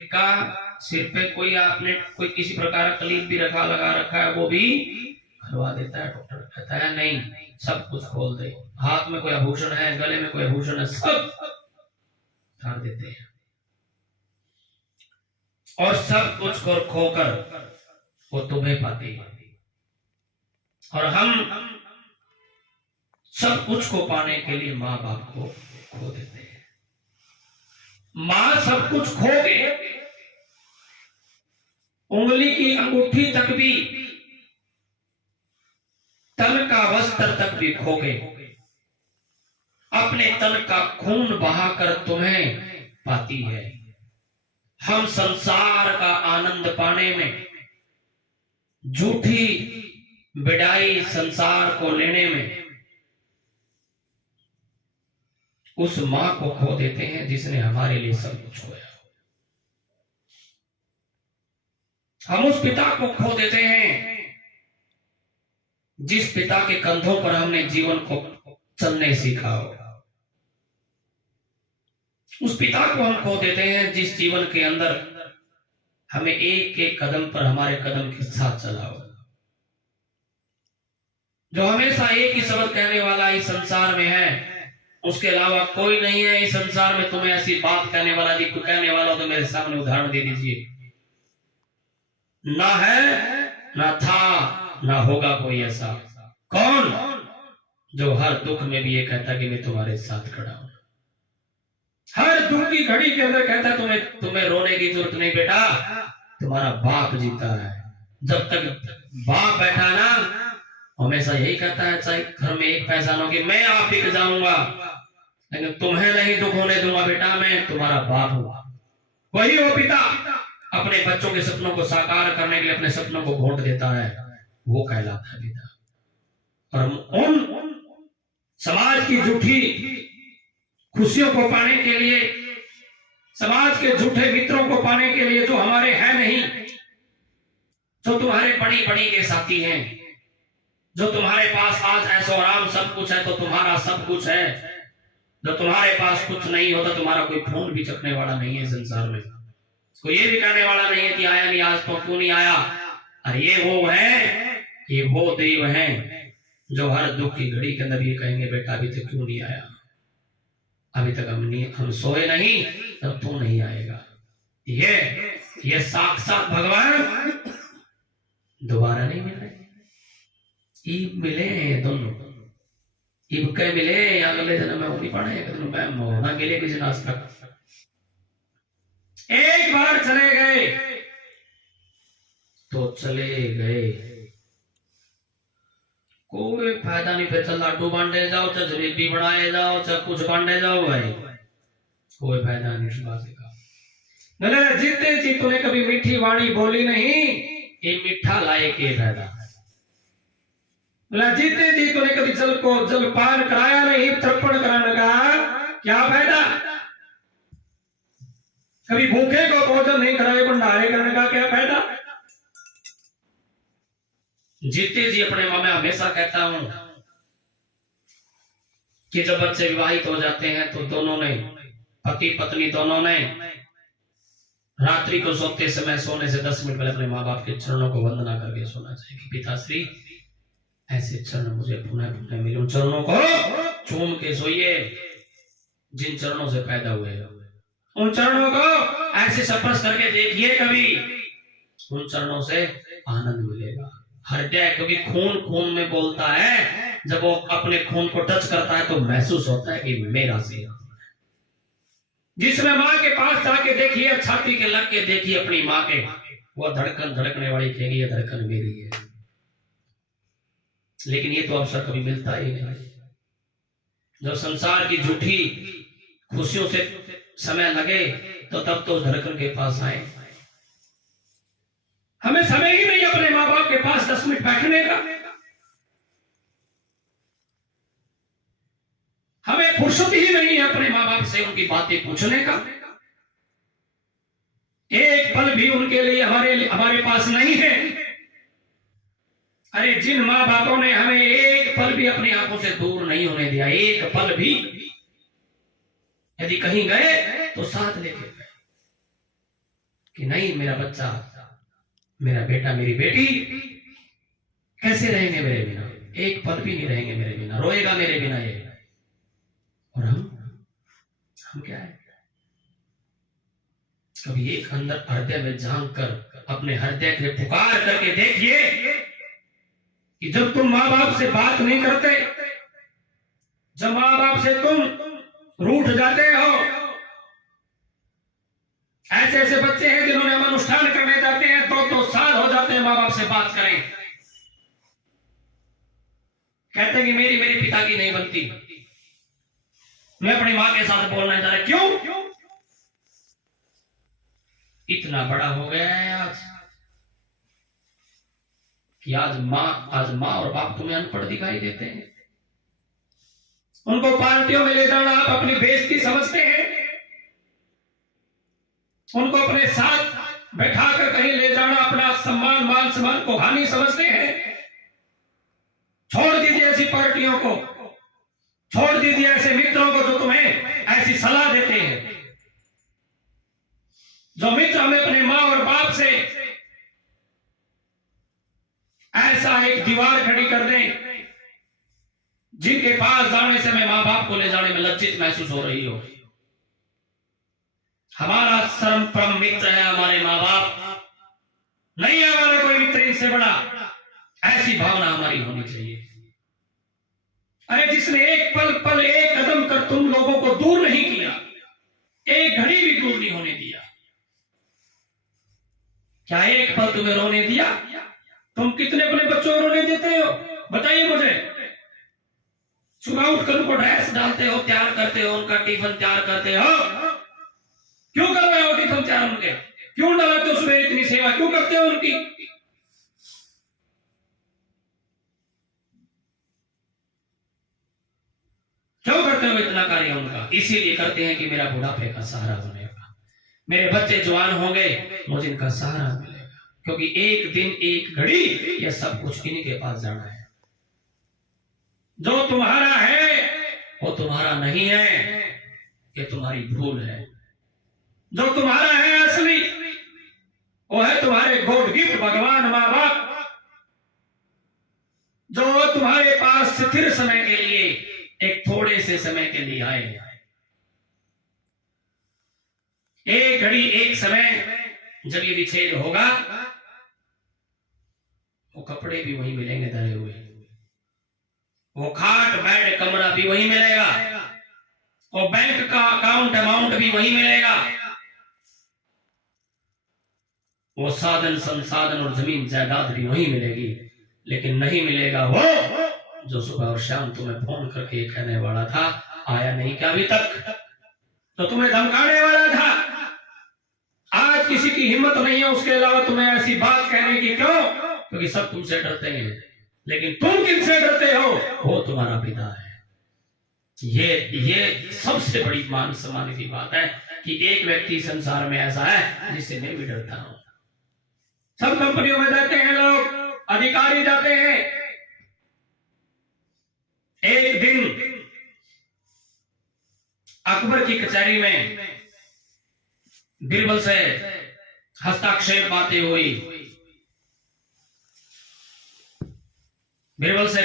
का सिर पे कोई आपने कोई किसी प्रकार का क्लिप भी लगा रखा है, वो भी करवा देता है। डॉक्टर कहता है नहीं, सब कुछ खोल दे। हाथ में कोई आभूषण है, गले में कोई आभूषण है, सब काट देते हैं और सब कुछ को खोकर वो तुम्हें पाती है। और हम सब कुछ को पाने के लिए माँ बाप को खो देते हैं। माँ सब कुछ खो के उंगली की अंगूठी तक भी, तन का वस्त्र तक भी खो गए, अपने तन का खून बहाकर तुम्हें पाती है। हम संसार का आनंद पाने में, झूठी बिड़ाई संसार को लेने में उस मां को खो देते हैं जिसने हमारे लिए सब कुछ खोया। हम उस पिता को खो देते हैं जिस पिता के कंधों पर हमने जीवन को चलने सीखा हो। उस पिता को हम खो देते हैं जिस जीवन के अंदर हमें एक एक कदम पर हमारे कदम के साथ चला हो, जो हमेशा एक ही शब्द कहने वाला इस संसार में है, उसके अलावा कोई नहीं है इस संसार में। तुम्हें ऐसी बात कहने वाला, यदि कोई कहने वाला हो तो मेरे सामने उदाहरण दे दीजिए। ना है, ना था, ना होगा कोई ऐसा। कौन? जो हर दुख में भी ये कहता कि मैं तुम्हारे साथ खड़ा हूं। हर दुख की घड़ी के अंदर कहता तुम्हें रोने की जरूरत नहीं बेटा, तुम्हारा बाप जीता है। जब तक बाप बैठा ना, हमेशा यही कहता है, चाहे घर में एक पैसा ना हो कि मैं आप बिक जाऊंगा, लेकिन तुम्हें नहीं दुख होने दूंगा बेटा, मैं तुम्हारा बाप हूं। वही वो पिता अपने बच्चों के सपनों को साकार करने के लिए अपने सपनों को घोंट देता है, वो कहलाता है पिता। और उन समाज की झूठी खुशियों को पाने के लिए, समाज के झूठे मित्रों को पाने के लिए, जो हमारे हैं नहीं, जो तुम्हारे बड़ी बड़ी के साथी हैं, जो तुम्हारे पास आज ऐसो आराम सब कुछ है तो तुम्हारा सब कुछ है, जो तुम्हारे पास कुछ नहीं होता, तुम्हारा कोई फोन भी चखने वाला नहीं है संसार में, कोई ये भी कहने वाला नहीं है कि आया नहीं आज तो क्यों नहीं आया। अरे ये वो है, ये वो देव हैं जो हर दुख की घड़ी के अंदर ये कहेंगे बेटा अभी तक क्यों नहीं आया, अभी तक हम सोए नहीं, तब तू नहीं आएगा। ये साक्षात भगवान दोबारा नहीं मिल रहे। ईब मिले दोनों, ईब के मिले अगले दिन में नहीं पड़े, ना मिले किसी आज तक। एक बार चले गए तो चले गए, कोई फायदा नहीं। फिर चल लाडू बांटे जाओ, चाहे जलेबी बनाए जाओ, चाहे कुछ बांटे जाओ, भाई कोई फायदा नहीं इस बात का। जीते जी तूने कभी मीठी वाणी बोली नहीं, ये मीठा लाए के फायदा। जीते जी तूने कभी जल को जलपान कराया नहीं, तर्पण कराने का क्या फायदा। कभी भूखे को भोजन नहीं कराए, भंडारे करने का क्या फायदा। जीते जी अपने माँ में हमेशा कहता हूं कि जब बच्चे विवाहित हो जाते हैं तो दोनों ने, पति पत्नी दोनों ने, रात्रि को सोते समय सोने से 10 मिनट पहले अपने माँ बाप के चरणों को वंदना करके सोना चाहिए कि पिताश्री ऐसे चरण मुझे पुनः पुनः मिले। उन चरणों को चूम के सोइए जिन चरणों से पैदा हुए, उन चरणों को ऐसे स्पर्श करके देखिए, कभी उन चरणों से आनंद मिलेगा। हृदय, क्योंकि खून खून में बोलता है, जब वो अपने खून को टच करता है तो महसूस होता है कि मेरा से। जिसमें माँ के पास जाके देखिए, छाती के लग के देखिए अपनी माँ के, वो धड़कन धड़कने वाली कहेगी ये धड़कन मेरी है। लेकिन ये तो अवसर कभी मिलता ही नहीं। जब संसार की झूठी खुशियों से समय लगे तो तब तो धड़कन के पास आए। हमें समय ही नहीं अपने माँ बाप के पास 10 मिनट बैठने का, हमें फुर्सत ही नहीं है अपने माँ बाप से उनकी बातें पूछने का। एक पल भी उनके लिए हमारे पास नहीं है। अरे जिन माँ बापों ने हमें एक पल भी अपनी आंखों से दूर नहीं होने दिया, एक पल भी, यदि कहीं गए तो साथ लेके गए। कि नहीं, मेरा बच्चा, मेरा बेटा, मेरी बेटी कैसे रहेंगे मेरे बिना, एक पल भी नहीं रहेंगे मेरे बिना, रोएगा मेरे बिना ये। और हम क्या है? कभी एक अंदर हृदय में झांक कर अपने हृदय से पुकार करके देखिए कि जब तुम माँ बाप से बात नहीं करते, जब माँ बाप से तुम रूठ जाते हो, ऐसे ऐसे बच्चे हैं जिन्होंने हम अनुष्ठान करने जाते हैं, 2-2 साल हो जाते हैं माँ बाप से बात करें, कहते हैं कि मेरी पिता की नहीं बनती, मैं अपनी माँ के साथ बोलना चाह रहा। क्यों? इतना बड़ा हो गया है आज कि आज माँ और बाप तुम्हें अनपढ़ दिखाई देते हैं। उनको पार्टियों में ले जाना आप अपनी बेइज्जती समझते हैं, उनको अपने साथ बैठाकर कहीं ले जाना अपना सम्मान, मान सम्मान को हानि समझते हैं। छोड़ दीजिए ऐसी पार्टियों को, छोड़ दीजिए ऐसे मित्रों को जो तुम्हें ऐसी सलाह देते हैं। जो मित्र हमें अपने माँ और बाप से ऐसा एक दीवार खड़ी कर दें, जिनके पास जाने से मैं माँ बाप को ले जाने में लज्जित महसूस हो रही हो। हमारा सर्व परम मित्र है हमारे माँ बाप, नहीं है हमारा कोई मित्र इनसे बड़ा, ऐसी भावना हमारी होनी चाहिए। अरे जिसने एक पल एक कदम कर तुम लोगों को दूर नहीं किया, एक घड़ी भी दूर नहीं होने दिया, क्या एक पल तुम्हें रोने दिया? तुम कितने अपने बच्चों को रोने देते हो, बताइए मुझे। सुबह उठकर उनको ड्रेस डालते हो, तैयार करते हो, उनका टिफिन तैयार करते हो, क्यों कर रहे हो टिफिन तैयार उनके? क्यों डालते हो सुबह इतनी सेवा क्यों करते हो उनकी? क्यों करते हो इतना कार्य उनका? इसीलिए करते हैं कि मेरा बुढ़ापे का सहारा बनेगा, मेरे बच्चे जवान होंगे, मुझे इनका सहारा मिलेगा, क्योंकि एक दिन एक घड़ी यह सब कुछ इन्हीं के पास जाना है। जो तुम्हारा है वो तुम्हारा नहीं है, ये तुम्हारी भूल है। जो तुम्हारा है असली, वो है तुम्हारे गॉड गिफ्ट भगवान माँ बाप, जो तुम्हारे पास स्थिर समय के लिए, एक थोड़े से समय के लिए आए। एक घड़ी एक समय जब ये विच्छेद होगा, वो कपड़े भी वही मिलेंगे धरे हुए, वो खाट बेड कमरा भी वही मिलेगा, वो बैंक का अकाउंट अमाउंट भी वही मिलेगा, वो साधन संसाधन और जमीन जायदाद भी वही मिलेगी, लेकिन नहीं मिलेगा वो जो सुबह और शाम तुम्हें फोन करके कहने वाला था, आया नहीं क्या अभी तक, तो तुम्हें धमकाने वाला था। आज किसी की हिम्मत नहीं है उसके अलावा तुम्हें ऐसी बात कहने की। क्यों? क्योंकि सब तुमसे डरते हैं, लेकिन तुम किनसे डरते हो? वो तुम्हारा पिता है। ये सबसे बड़ी मान सम्मान की बात है कि एक व्यक्ति संसार में ऐसा है जिससे मैं भी डरता हूं। सब कंपनियों में जाते हैं लोग, अधिकारी जाते हैं, एक दिन अकबर की कचहरी में बीरबल से हस्ताक्षेप बातें हुई। बीरबल से